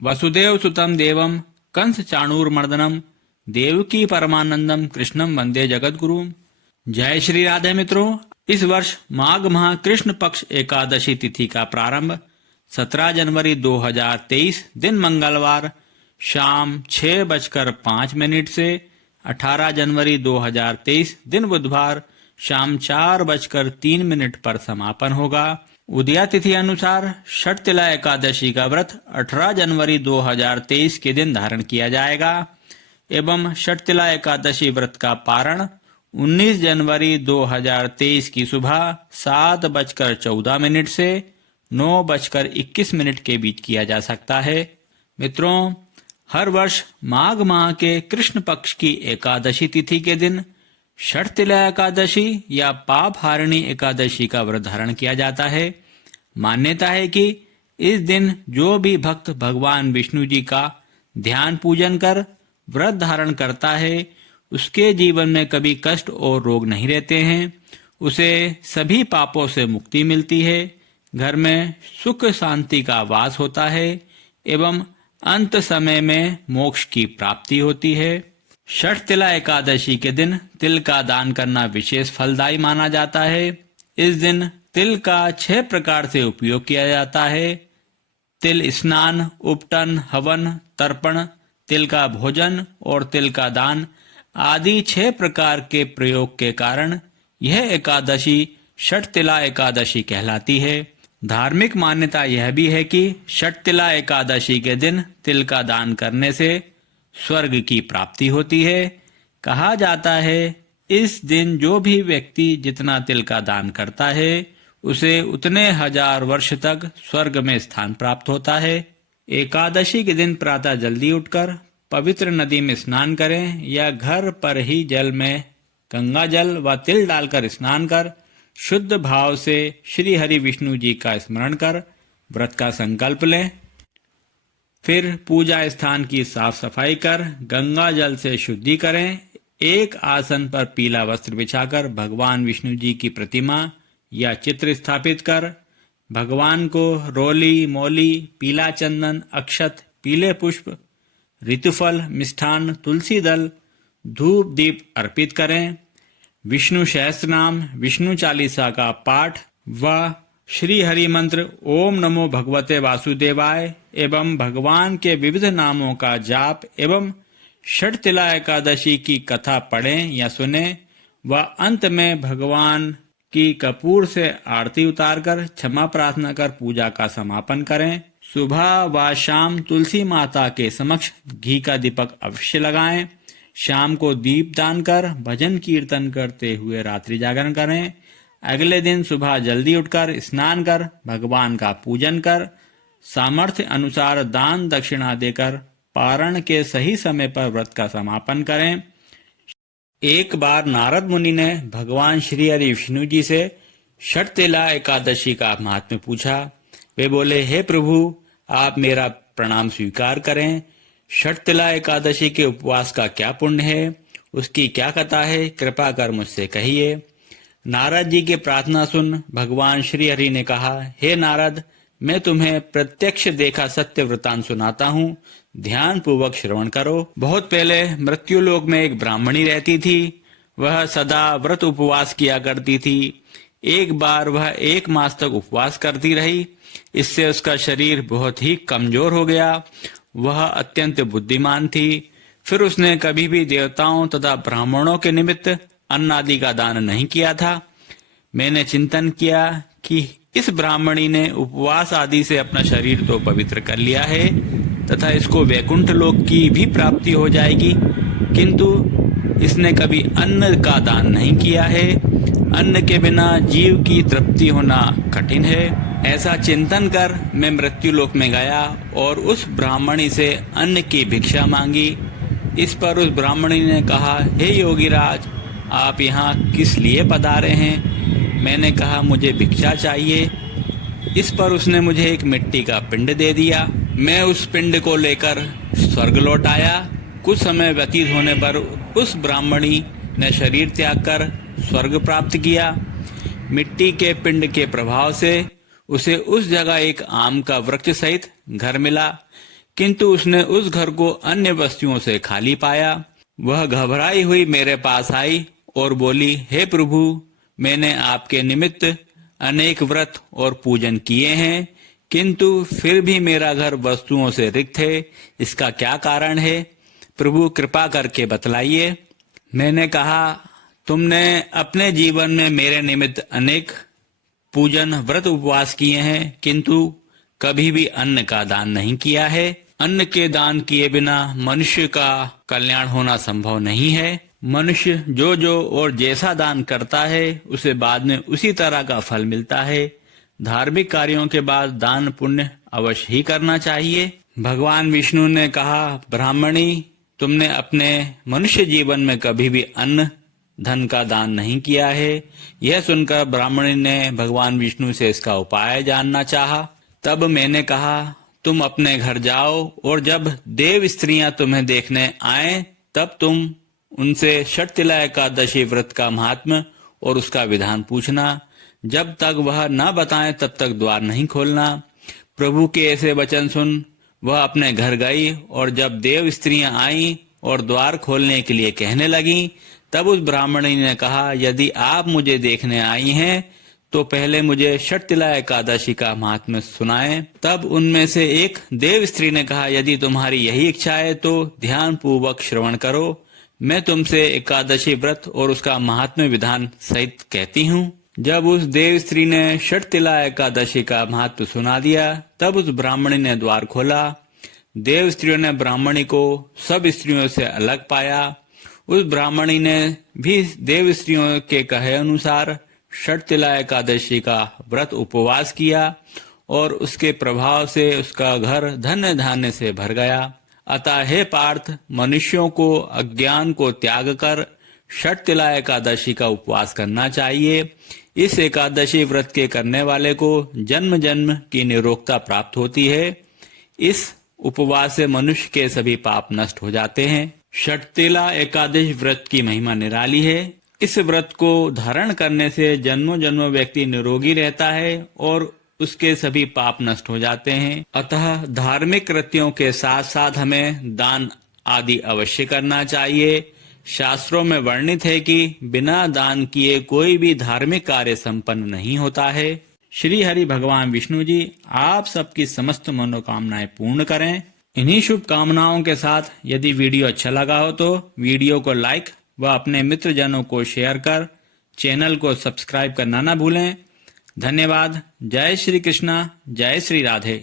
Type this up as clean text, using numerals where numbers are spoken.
वसुदेव सुतम देवम कंस चाणूरमर्दनम देवकी परमानंदम कृष्णम वंदे जगद्गुरु। जय श्री राधे मित्रों, इस वर्ष माघ माह कृष्ण पक्ष एकादशी तिथि का प्रारंभ 17 जनवरी 2023 दिन मंगलवार शाम 6:05 से 18 जनवरी 2023 दिन बुधवार शाम 4:03 पर समापन होगा। उदया तिथि अनुसार षटतिला एकादशी का व्रत 18 जनवरी 2023 के दिन धारण किया जाएगा एवं षटतिला एकादशी व्रत का पारण 19 जनवरी 2023 की सुबह 7:14 से 9:21 के बीच किया जा सकता है। मित्रों, हर वर्ष माघ माह के कृष्ण पक्ष की एकादशी तिथि के दिन षटतिला एकादशी या पाप हारिणी एकादशी का व्रत धारण किया जाता है। मान्यता है कि इस दिन जो भी भक्त भगवान विष्णु जी का ध्यान पूजन कर व्रत धारण करता है उसके जीवन में कभी कष्ट और रोग नहीं रहते हैं, उसे सभी पापों से मुक्ति मिलती है, घर में सुख शांति का वास होता है एवं अंत समय में मोक्ष की प्राप्ति होती है। षटतिला एकादशी के दिन तिल का दान करना विशेष फलदायी माना जाता है। इस दिन तिल का 6 प्रकार से उपयोग किया जाता है। तिल स्नान, उपटन, हवन, तर्पण, तिल का भोजन और तिल का दान आदि 6 प्रकार के प्रयोग के कारण यह एकादशी षटतिला एकादशी कहलाती है। धार्मिक मान्यता यह भी है कि षटतिला एकादशी के दिन तिल का दान करने से स्वर्ग की प्राप्ति होती है। कहा जाता है इस दिन जो भी व्यक्ति जितना तिल का दान करता है उसे उतने 1000 वर्ष तक स्वर्ग में स्थान प्राप्त होता है। एकादशी के दिन प्रातः जल्दी उठकर पवित्र नदी में स्नान करें या घर पर ही जल में गंगा जल व तिल डालकर स्नान कर शुद्ध भाव से श्री हरि विष्णु जी का स्मरण कर व्रत का संकल्प लें। फिर पूजा स्थान की साफ सफाई कर गंगा जल से शुद्धि करें। एक आसन पर पीला वस्त्र बिछाकर भगवान विष्णु जी की प्रतिमा या चित्र स्थापित कर भगवान को रोली, मौली, पीला चंदन, अक्षत, पीले पुष्प, ऋतुफल, मिष्ठान, तुलसी दल, धूप दीप अर्पित करें। विष्णु सहस्त्र नाम, विष्णु चालीसा का पाठ व श्री हरि मंत्र ओम नमो भगवते वासुदेवाय एवं भगवान के विविध नामों का जाप एवं षटतिला एकादशी की कथा पढ़ें या सुने व अंत में भगवान की कपूर से आरती उतारकर क्षमा प्रार्थना कर पूजा का समापन करें। सुबह व शाम तुलसी माता के समक्ष घी का दीपक अवश्य लगाएं। शाम को दीप दान कर भजन कीर्तन करते हुए रात्रि जागरण करें। अगले दिन सुबह जल्दी उठकर स्नान कर भगवान का पूजन कर सामर्थ्य अनुसार दान दक्षिणा देकर पारण के सही समय पर व्रत का समापन करें। एक बार नारद मुनि ने भगवान श्री हरि विष्णु जी से षटतिला एकादशी का महात्म्य पूछा। वे बोले, हे प्रभु, आप मेरा प्रणाम स्वीकार करें। षटतिला एकादशी के उपवास का क्या पुण्य है, उसकी क्या कथा है, कृपा कर मुझसे कहिए। नारद जी की प्रार्थना सुन भगवान श्री हरि ने कहा, हे नारद, मैं तुम्हें प्रत्यक्ष देखा सत्य वृतांत सुनाता हूँ, ध्यान पूर्वक श्रवण करो। बहुत पहले मृत्युलोक में एक ब्राह्मणी रहती थी। वह सदा व्रत उपवास किया करती थी। एक बार वह 1 मास तक उपवास करती रही। इससे उसका शरीर बहुत ही कमजोर हो गया। वह अत्यंत बुद्धिमान थी। फिर उसने कभी भी देवताओं तथा ब्राह्मणों के निमित्त अन्न आदि का दान नहीं किया था। मैंने चिंतन किया कि इस ब्राह्मणी ने उपवास आदि से अपना शरीर तो पवित्र कर लिया है तथा इसको वैकुंठ लोक की भी प्राप्ति हो जाएगी, किंतु इसने कभी अन्न का दान नहीं किया है। अन्न के बिना जीव की तृप्ति होना कठिन है। ऐसा चिंतन कर मैं मृत्युलोक में गया और उस ब्राह्मणी से अन्न की भिक्षा मांगी। इस पर उस ब्राह्मणी ने कहा, हे योगीराज, आप यहाँ किस लिए पधारे हैं? मैंने कहा, मुझे भिक्षा चाहिए। इस पर उसने मुझे एक मिट्टी का पिंड दे दिया। मैं उस पिंड को लेकर स्वर्ग लौट आया। कुछ समय व्यतीत होने पर उस ब्राह्मणी ने शरीर त्याग कर स्वर्ग प्राप्त किया। मिट्टी के पिंड के प्रभाव से उसे उस जगह एक आम का वृक्ष सहित घर मिला, किंतु उसने उस घर को अन्य वस्तुओं से खाली पाया। वह घबराई हुई मेरे पास आई और बोली, हे प्रभु, मैंने आपके निमित्त अनेक व्रत और पूजन किए हैं, किंतु फिर भी मेरा घर वस्तुओं से रिक्त है। इसका क्या कारण है? प्रभु कृपा करके बतलाइए। मैंने कहा, तुमने अपने जीवन में मेरे निमित्त अनेक पूजन, व्रत, उपवास किए हैं, किंतु कभी भी अन्न का दान नहीं किया है। अन्न के दान किए बिना मनुष्य का कल्याण होना संभव नहीं है। मनुष्य जो और जैसा दान करता है उसे बाद में उसी तरह का फल मिलता है। धार्मिक कार्यों के बाद दान पुण्य अवश्य ही करना चाहिए। भगवान विष्णु ने कहा, ब्राह्मणी, तुमने अपने मनुष्य जीवन में कभी भी अन्न धन का दान नहीं किया है। यह सुनकर ब्राह्मणी ने भगवान विष्णु से इसका उपाय जानना चाहा। तब मैंने कहा, तुम अपने घर जाओ और जब देव स्त्रियां तुम्हें देखने आए तब तुम उनसे षटतिला एकादशी व्रत का महात्म्य और उसका विधान पूछना। जब तक वह न बताएं तब तक द्वार नहीं खोलना। प्रभु के ऐसे वचन सुन वह अपने घर गई और जब देव स्त्रियां आईं और द्वार खोलने के लिए कहने लगीं, तब उस ब्राह्मणी ने कहा, यदि आप मुझे देखने आई हैं तो पहले मुझे षटतिला एकादशी का महात्म्य सुनाएं। तब उनमें से एक देव स्त्री ने कहा, यदि तुम्हारी यही इच्छा है तो ध्यान पूर्वक श्रवण करो। मैं तुमसे एकादशी व्रत और उसका महात्म्य विधान सहित कहती हूँ। जब उस देव स्त्री ने षटतिला एकादशी का महत्व सुना दिया तब उस ब्राह्मणी ने द्वार खोला। देव स्त्रियों ने ब्राह्मणी को सब स्त्रियों से अलग पाया। उस ब्राह्मणी ने भी देव स्त्रियों के कहे अनुसार षटतिला एकादशी का व्रत उपवास किया और उसके प्रभाव से उसका घर धन्य धान्य से भर गया। अतः हे पार्थ, मनुष्यों को अज्ञान को त्याग कर षटतिला एकादशी का उपवास करना चाहिए। इस एकादशी व्रत के करने वाले को जन्म जन्म की निरोगता प्राप्त होती है। इस उपवास से मनुष्य के सभी पाप नष्ट हो जाते हैं। षटतिला एकादशी व्रत की महिमा निराली है। इस व्रत को धारण करने से जन्मों जन्मों व्यक्ति निरोगी रहता है और उसके सभी पाप नष्ट हो जाते हैं। अतः धार्मिक कृत्यों के साथ साथ हमें दान आदि अवश्य करना चाहिए। शास्त्रों में वर्णित है कि बिना दान किए कोई भी धार्मिक कार्य संपन्न नहीं होता है। श्री हरि भगवान विष्णु जी आप सबकी समस्त मनोकामनाएं पूर्ण करें। इन्हीं शुभकामनाओं के साथ यदि वीडियो अच्छा लगा हो तो वीडियो को लाइक व अपने मित्रजनों को शेयर कर चैनल को सब्सक्राइब करना न भूलें। धन्यवाद। जय श्री कृष्णा, जय श्री राधे।